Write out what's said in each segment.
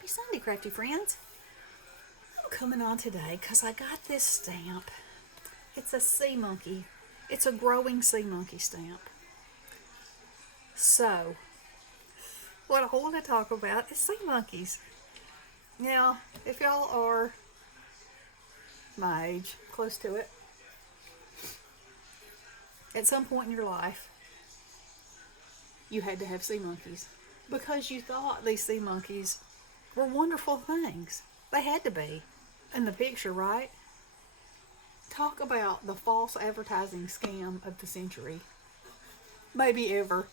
Happy Sunday, Crafty Friends. I'm coming on today because I got this stamp. It's a sea monkey. It's a growing sea monkey stamp. So, what I want to talk about is sea monkeys. Now, if y'all are my age, close to it, at some point in your life, you had to have sea monkeys because you thought these sea monkeys were wonderful things. They had to be in the picture, right? Talk about the false advertising scam of the century. Maybe ever.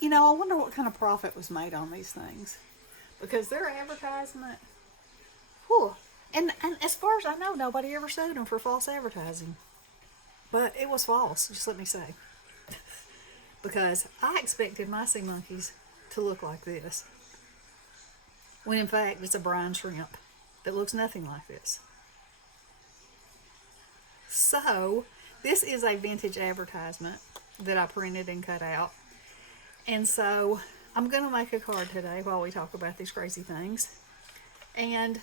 You know, I wonder what kind of profit was made on these things. Because their advertisement, whew, and as far as I know, nobody ever sued them for false advertising. But it was false, just let me say. Because I expected my sea monkeys to look like this. When in fact, it's a brine shrimp that looks nothing like this. So, this is a vintage advertisement that I printed and cut out. And so, I'm going to make a card today while we talk about these crazy things. And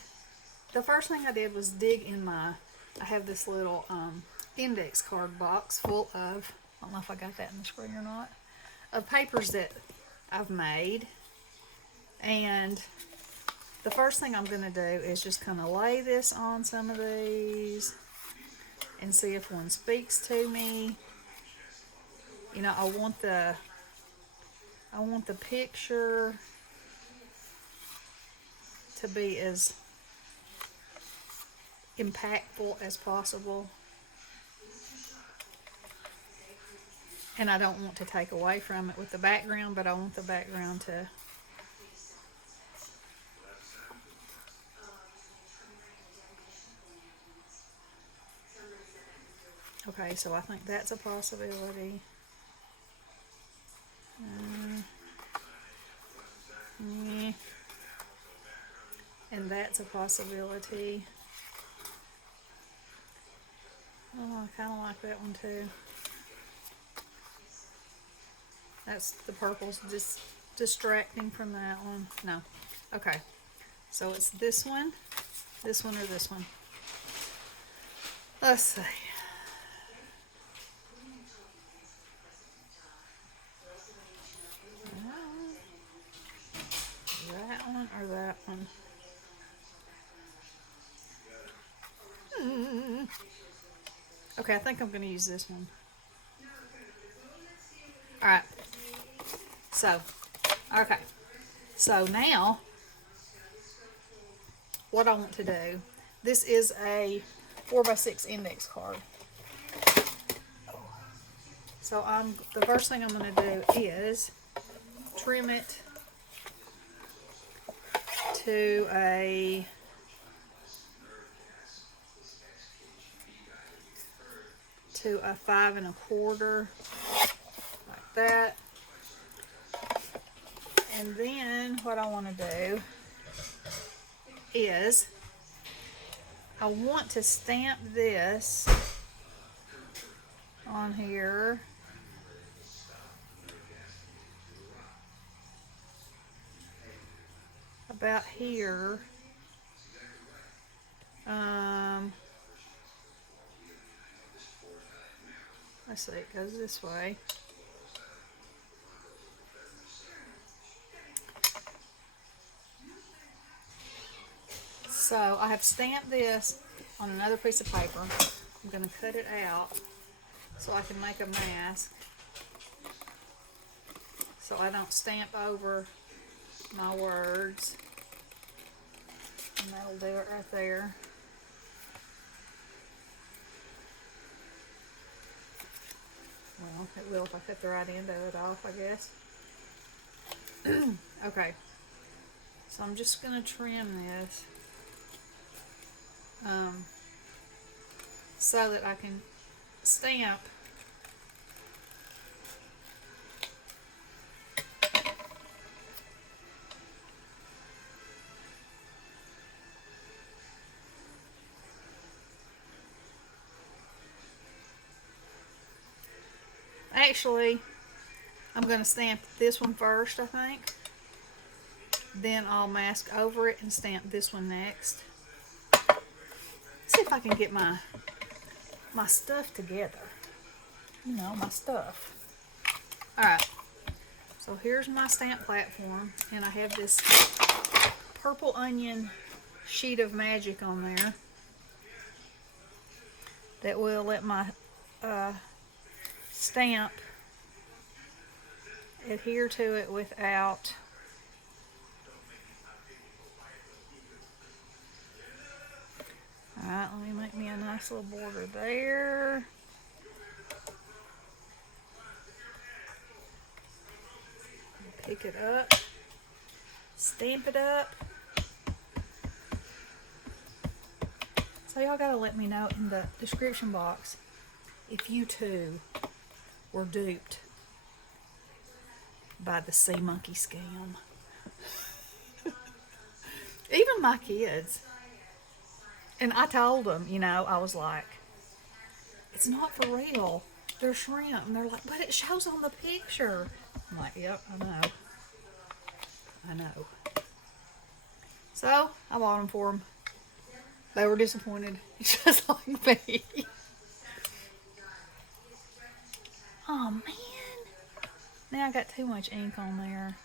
the first thing I did was dig in I have this little index card box full of, I don't know if I got that in the screen or not, of papers that I've made. And the first thing I'm going to do is just kind of lay this on some of these and see if one speaks to me. You know, I want the picture to be as impactful as possible. And I don't want to take away from it with the background, but I want the background to okay, so I think that's a possibility. Yeah. And that's a possibility. Oh, I kind of like that one too. That's the purple's just distracting from that one. No. Okay. So it's this one, or this one. Let's see. That one or that one? Okay, I think I'm going to use this one. Alright. So, okay. So now, what I want to do, this is a 4x6 index card. So the first thing I'm going to do is trim it to a 5 1/4, like that. And then what I want to do is I want to stamp this on here about here. Let's see, it goes this way. So I have stamped this on another piece of paper. I'm going to cut it out so I can make a mask, so I don't stamp over my words. And that'll do it right there. Well, it will if I cut the right end of it off, I guess. Okay. So I'm just going to trim this so that I can stamp actually I'm going to stamp this one first, I think. Then I'll mask over it and stamp this one next. See if I can get my stuff together. You know, my stuff. Alright, so here's my stamp platform, and I have this purple onion sheet of magic on there that will let my stamp adhere to it without alright, let me make me a nice little border there. Pick it up, stamp it up. So y'all gotta let me know in the description box if you too were duped by the sea monkey scam. Even my kids. And I told them, you know, I was like, it's not for real. They're shrimp. And they're like, but it shows on the picture. I'm like, yep, I know. I know. So, I bought them for them. They were disappointed, just like me. Oh, man. Now I got too much ink on there.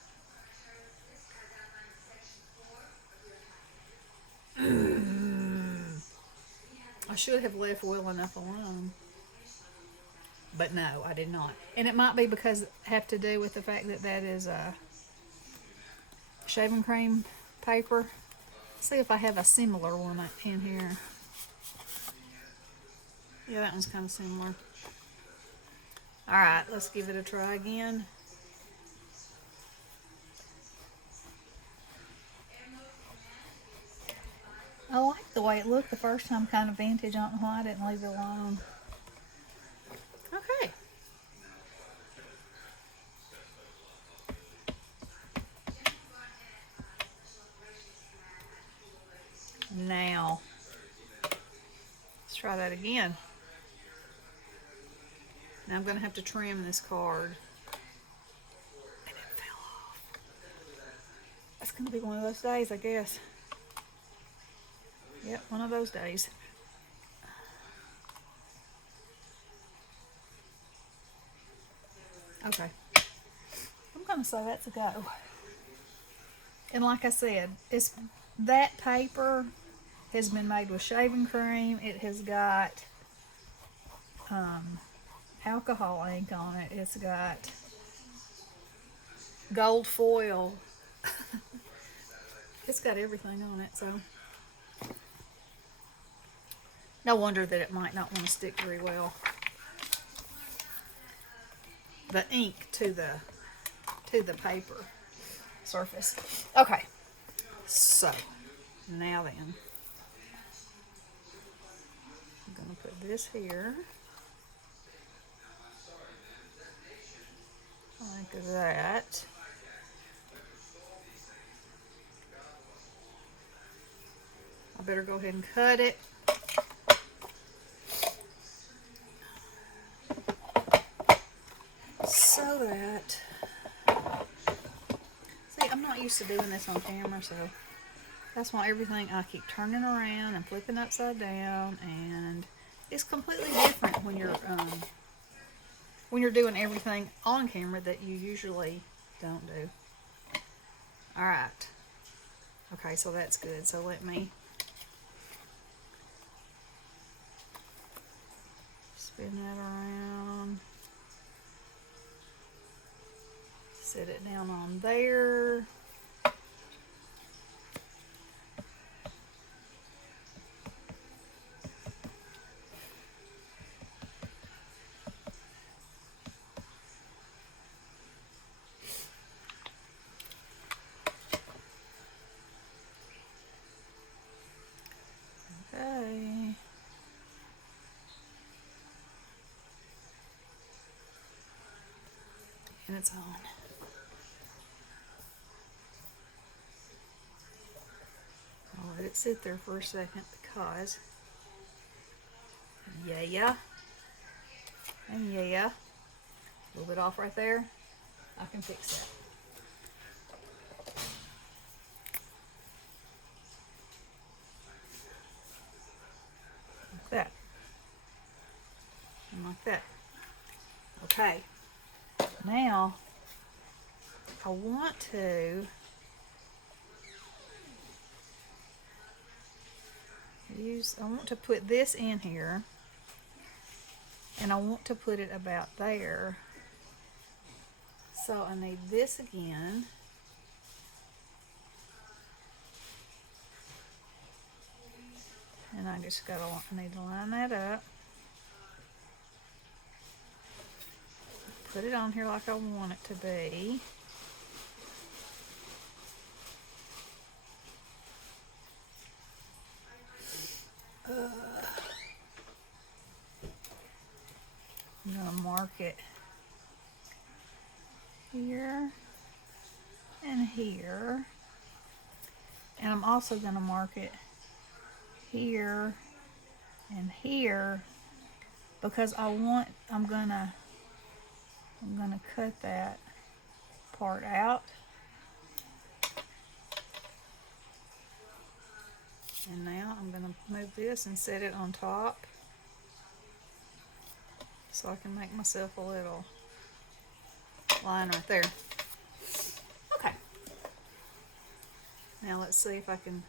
I should have left well enough alone. But no, I did not. And it might be because have to do with the fact that that is shaving cream paper. See if I have a similar one in here. Yeah, that one's kind of similar. Alright, let's give it a try again. I like the way it looked the first time, kind of vintage. I don't know why I didn't leave it alone. Okay. Now, let's try that again. Now I'm going to have to trim this card. And it fell off. That's going to be one of those days, I guess. Yep, one of those days. Okay. I'm going to say that's a go. And like I said, that paper has been made with shaving cream. It has got alcohol ink on it. It's got gold foil. It's got everything on it, so no wonder that it might not want to stick very well. The ink to the paper surface. Okay, so now then, I'm gonna put this here. Like that. I better go ahead and cut it. So that, see, I'm not used to doing this on camera, so that's why everything I keep turning around and flipping upside down, and it's completely different when you're doing everything on camera that you usually don't do. All right. Okay, so that's good. So let me spin that around. Set it down on there. Okay. And it's on. I'll let it sit there for a second because yeah, and yeah, a little bit off right there. I can fix that. Okay, now I want to put this in here, and I want to put it about there. So I need this again. And I need to line that up. Put it on here like I want it to be. I'm going to mark it here and here. And I'm also going to mark it here and here because I'm gonna cut that part out. And now I'm gonna move this and set it on top so I can make myself a little line right there. Okay. Now let's see if I can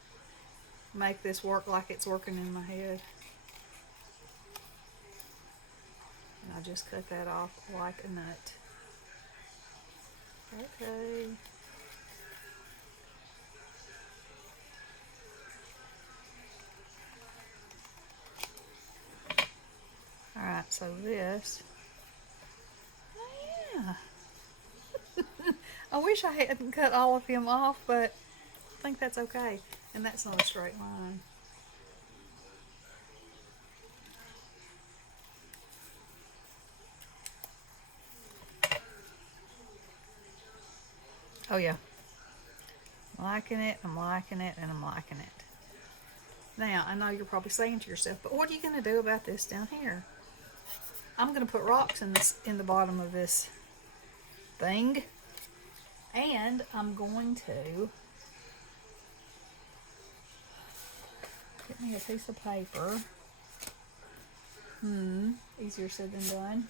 make this work like it's working in my head. And I'll just cut that off like a nut. Okay. Alright, so this. Oh yeah. I wish I hadn't cut all of him off, but I think that's okay. And that's not a straight line. Oh yeah. I'm liking it, and I'm liking it. Now, I know you're probably saying to yourself, but what are you going to do about this down here? I'm going to put rocks in the bottom of this thing. And I'm going to get me a piece of paper. Easier said than done.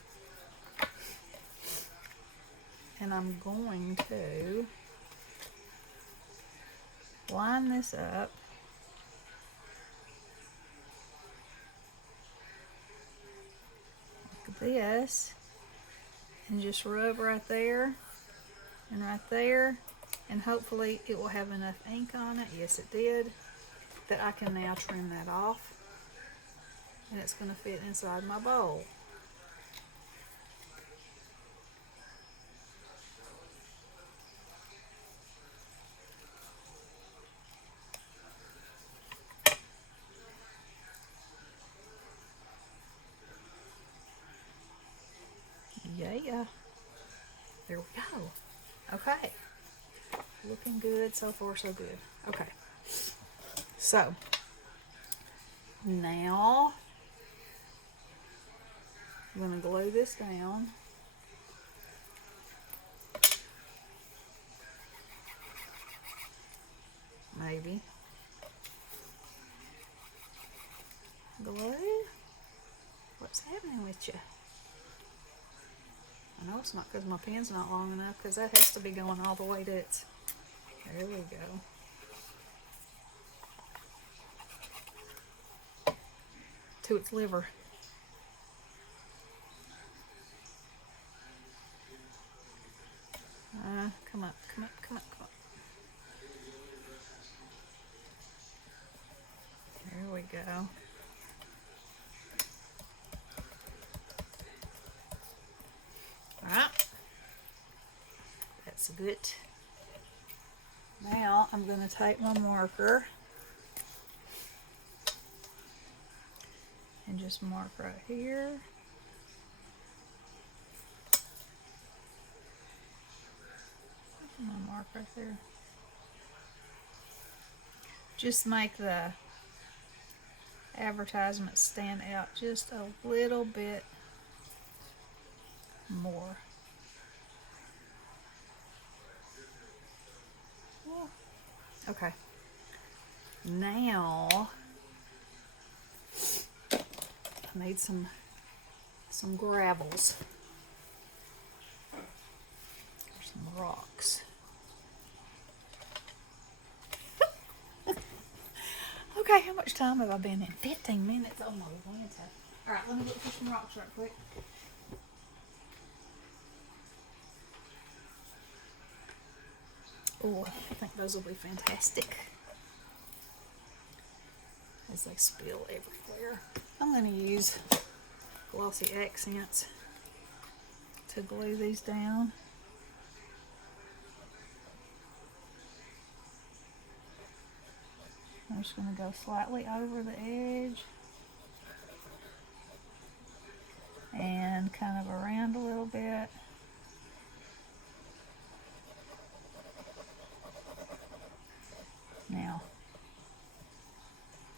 And I'm going to line this up. Like this. And just rub right there and right there. And hopefully it will have enough ink on it. Yes, it did. That I can now trim that off. And it's going to fit inside my bowl. Yeah. There we go. Okay. Looking good. So far, so good. Okay. So, now I'm going to glue this down. Maybe. Glue? What's happening with you? I know it's not because my pen's not long enough, because that has to be going all the way to its... There we go. To its liver. Come up. There we go. Alright. That's good. Now I'm going to take my marker and just mark right here. I'm going to mark right there. Just make the advertisement stand out just a little bit more. Okay. Now I need some gravels. some rocks. Okay, how much time have I been in? 15 minutes. Oh my Lanta. Alright, let me look for some rocks right quick. Oh, I think those will be fantastic. As they spill everywhere. I'm going to use glossy accents to glue these down. I'm just going to go slightly over the edge and kind of around a little bit. Now,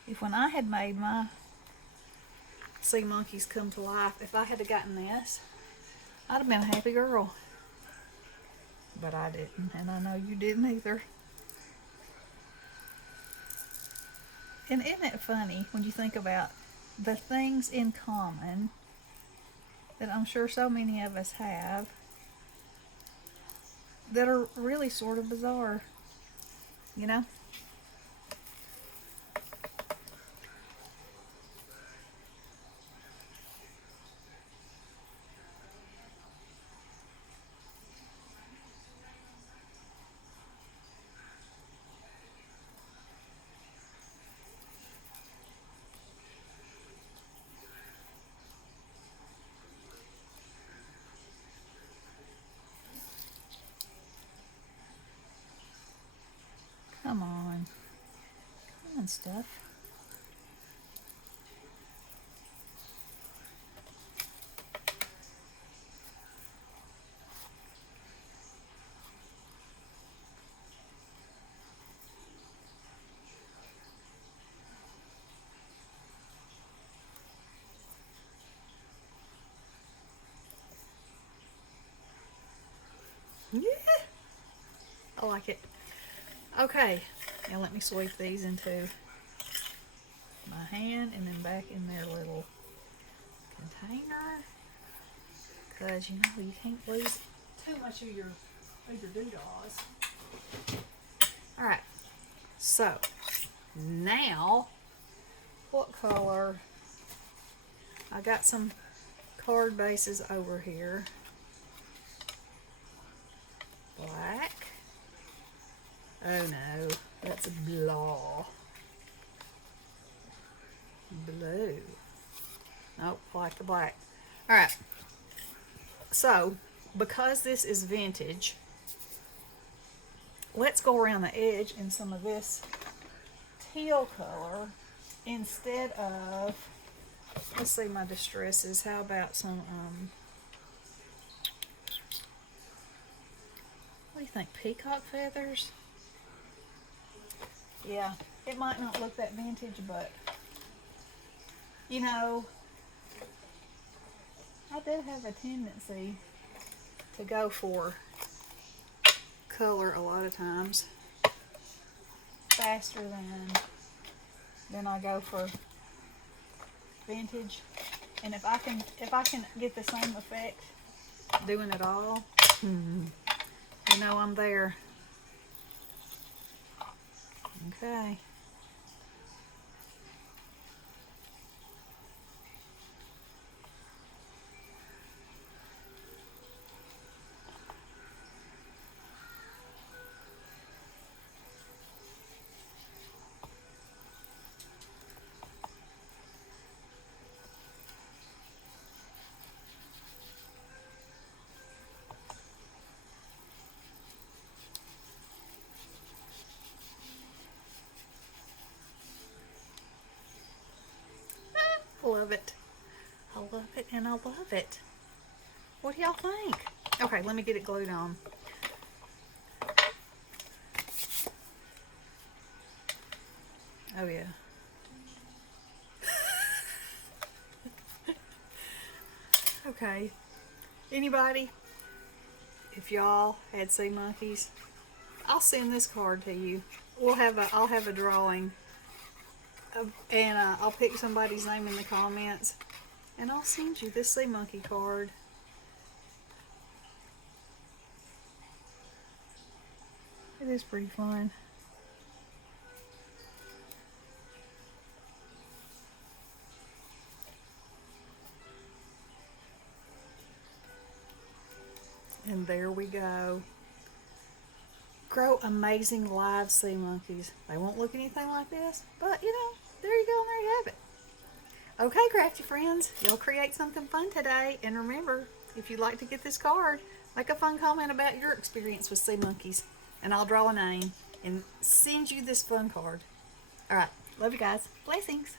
if when I had made my sea monkeys come to life, if I had gotten this, I'd have been a happy girl. But I didn't, and I know you didn't either. And isn't it funny when you think about the things in common that I'm sure so many of us have that are really sort of bizarre, you know? Come on. Come on, stuff. Yeah. I like it. Okay, now let me sweep these into my hand and then back in their little container, because you know you can't lose too much of your doodahs. Alright, so now what color? I got some card bases over here. Black. Oh no, that's blah. Blue. Nope, I like the black. Alright, so because this is vintage, let's go around the edge in some of this teal color instead of, let's see my distresses, how about some, what do you think, peacock feathers? Yeah, it might not look that vintage, but you know, I do have a tendency to go for color a lot of times faster than I go for vintage. And if I can get the same effect doing it all, you know I'm there. Okay. I love it. I love it and I love it. What do y'all think? Okay, let me get it glued on. Oh yeah. Okay. Anybody? If y'all had sea monkeys, I'll send this card to you. I'll have a drawing. And I'll pick somebody's name in the comments and I'll send you this sea monkey card. is pretty fun. And there we go. Grow amazing live sea monkeys. They won't look anything like this, but you know, there you go, and there you have it. Okay, crafty friends, y'all create something fun today. And remember, if you'd like to get this card, make a fun comment about your experience with sea monkeys, and I'll draw a name and send you this fun card. All right, love you guys. Blessings.